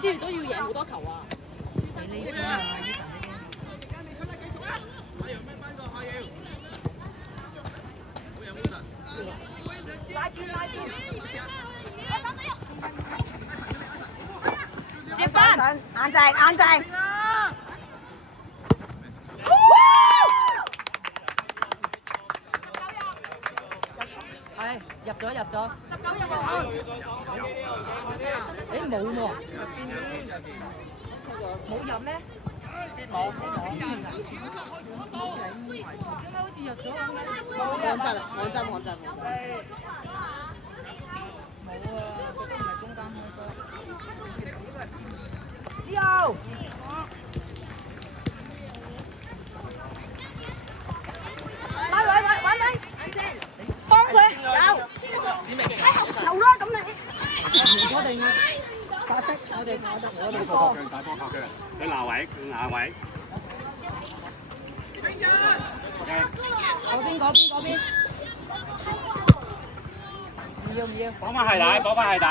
次都要贏好多球啊！你呢個啊？拉住拉住，接翻，硬淨硬淨。係入咗入咗，19入喎。誒冇喎，冇入咩？冇。點解好似入咗咁嘅？網陣。冇啊，嗰啲唔係中間開波。Leo，喂，幫佢有。喺後頭啦，咁你。我哋法式，我哋波。大波拍嘅，佢拿位。嗰邊。唔要。綁翻鞋帶。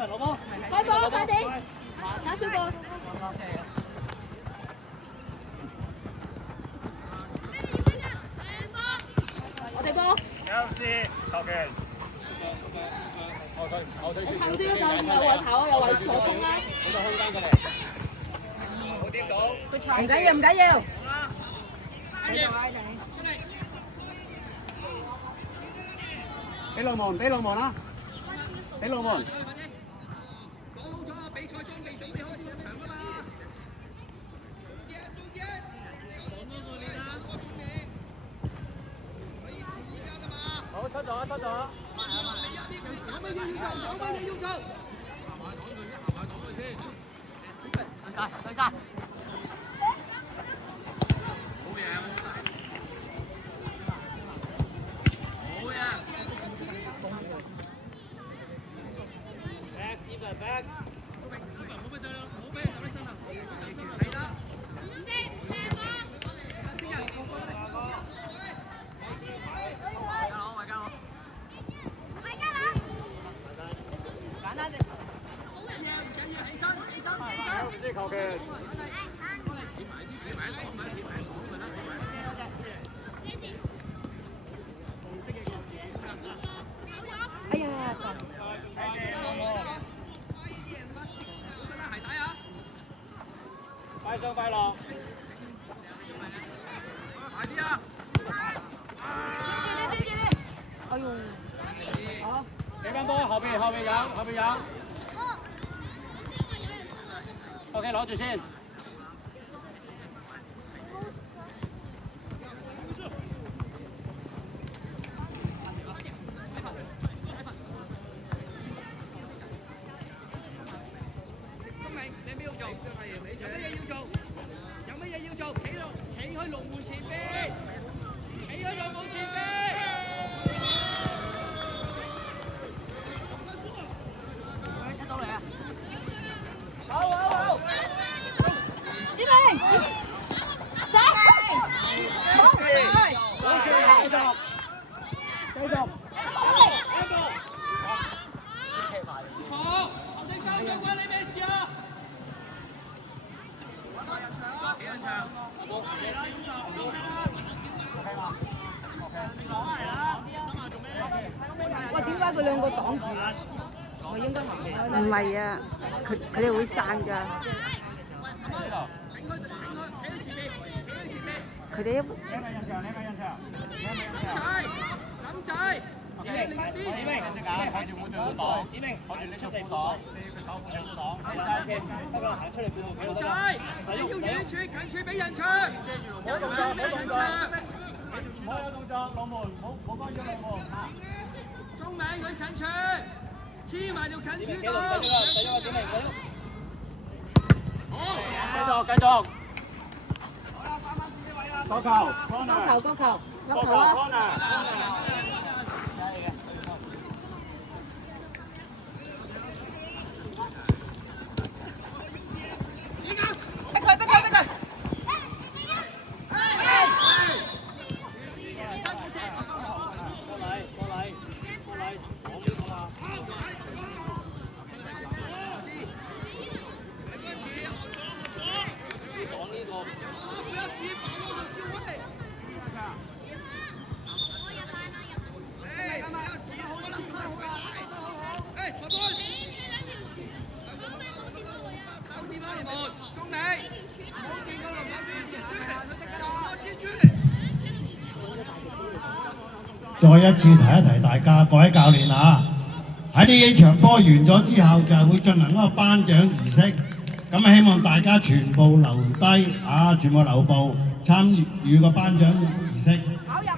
開波，快啲！打少個。我哋波。有事，求其。後退。近啲就有位跑，有位坐衝啦。好多空間過嚟。好啲到。唔緊要。俾龍門啦！俾龍門。講好咗啊！比賽裝備準備好先入場啊嘛！好，出咗。有乜嘢要做？退晒。求其。哎呀！快上快落。快啲啊！哎呦！好。俾翻波，後邊有。OK， 攞住先。聰明，你咩要做？有乜嘢要做？企去龍門前邊。出到嚟啊！好。子明，走！繼續。後地交咗關你咩事啊？幾人場？喂，點解佢兩個擋住？我應該唔係啊，佢哋會散㗎。佢哋諗仔，子明，睇住護盾擋，子明，睇住呢個護擋，佢手護住擋，得啦，行出嚟半路諗仔，你要遠處近處俾人搶，近處俾人搶，唔好有動作，龍門，冇關咗龍門。鐘明佢近處，黐埋條近處度。繼續。角球，落球啦！逼佢！過嚟。再一次提一提大家，各位教練啊，喺呢幾場波完咗之後，就會進行一個頒獎儀式。咁希望大家全部留低啊，全部留步參與個頒獎儀式。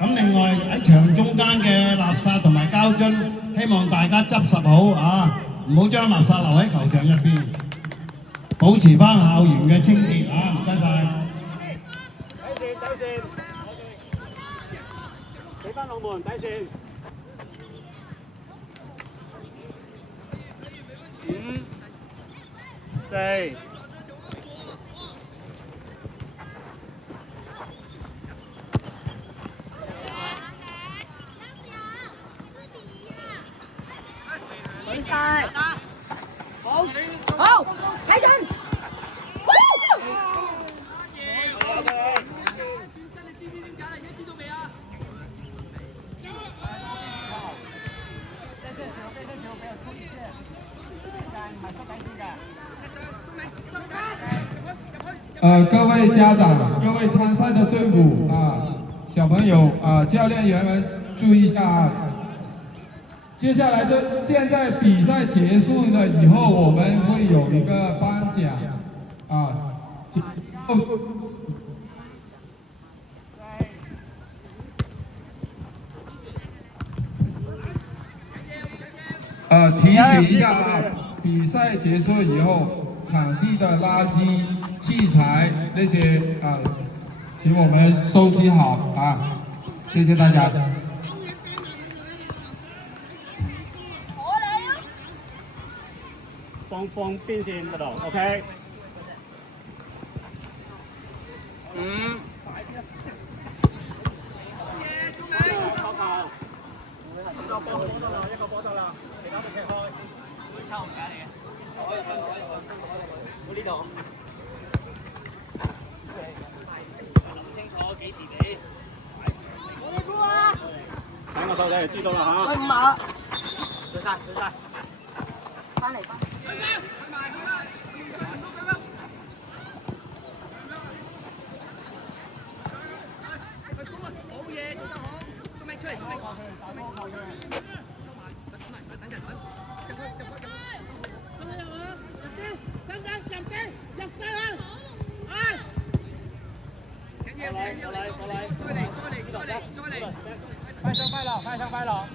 咁另外喺場中間嘅垃圾同埋膠樽，希望大家執拾好啊，唔好將垃圾留喺球場入邊，保持翻校園嘅清潔啊！唔該晒。底線，企翻龍門底線。5、4。舉晒，好，好，睇陣，轉身你知唔知點解？而家知道未啊？各位家长、各位参赛的队伍啊，小朋友啊，教练员们注意一下啊！接下来现在比赛结束了以后，我们会有一个颁奖啊。提醒一下啊，比赛结束以后，场地的垃圾、器材那些啊，请我们收拾好啊，谢谢大家。放邊線嗰度 ，OK。5。一個波得啦，其他都踢開。會抽唔解你嘅。可以。我呢度。諗清楚幾時俾。我哋輸啊！睇我手仔就知道啦嚇。唔好，對晒。翻嚟。快上快落。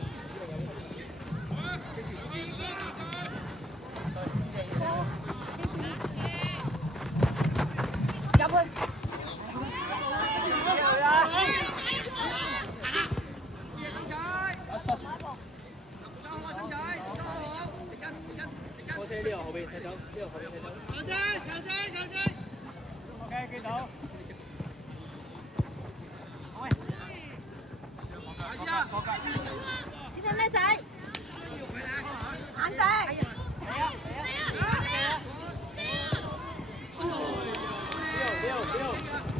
OK， 記到。指定咩仔？眼仔。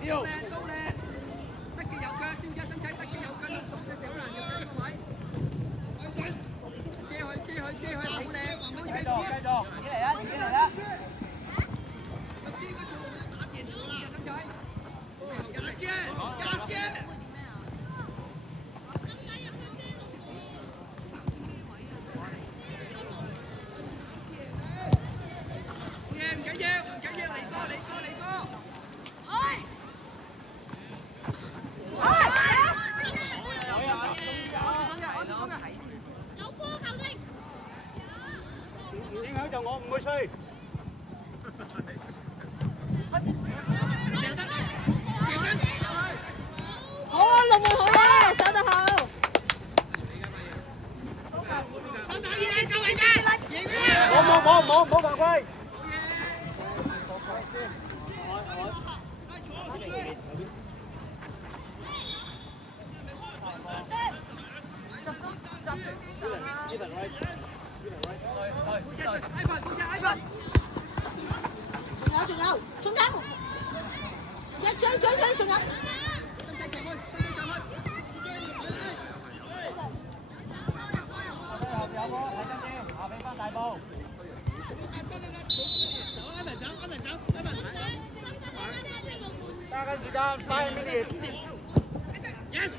丟。得嘅有腳，知唔知？身體得嘅有腳，手嘅時候好難入嘅位。遮佢，好靚。繼續，自己嚟啦。唔影響就我唔會吹。好啊，龍門好啊，守得好。冇犯規。仲有，中間，仲有。有波，睇真啲，下俾翻大步。加緊時間，5 minutes。Yes。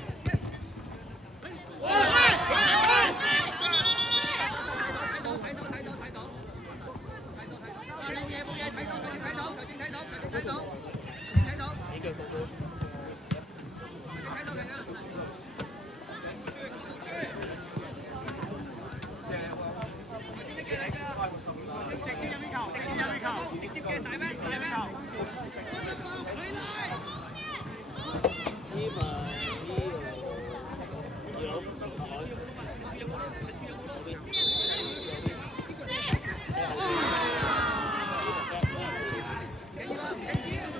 嘅大咩？大咩？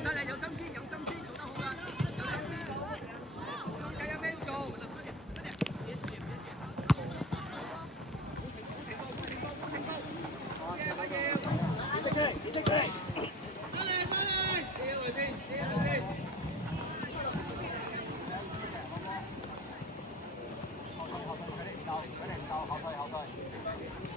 得你有心思，有心思做得好啦，有心思，計有咩做？後退。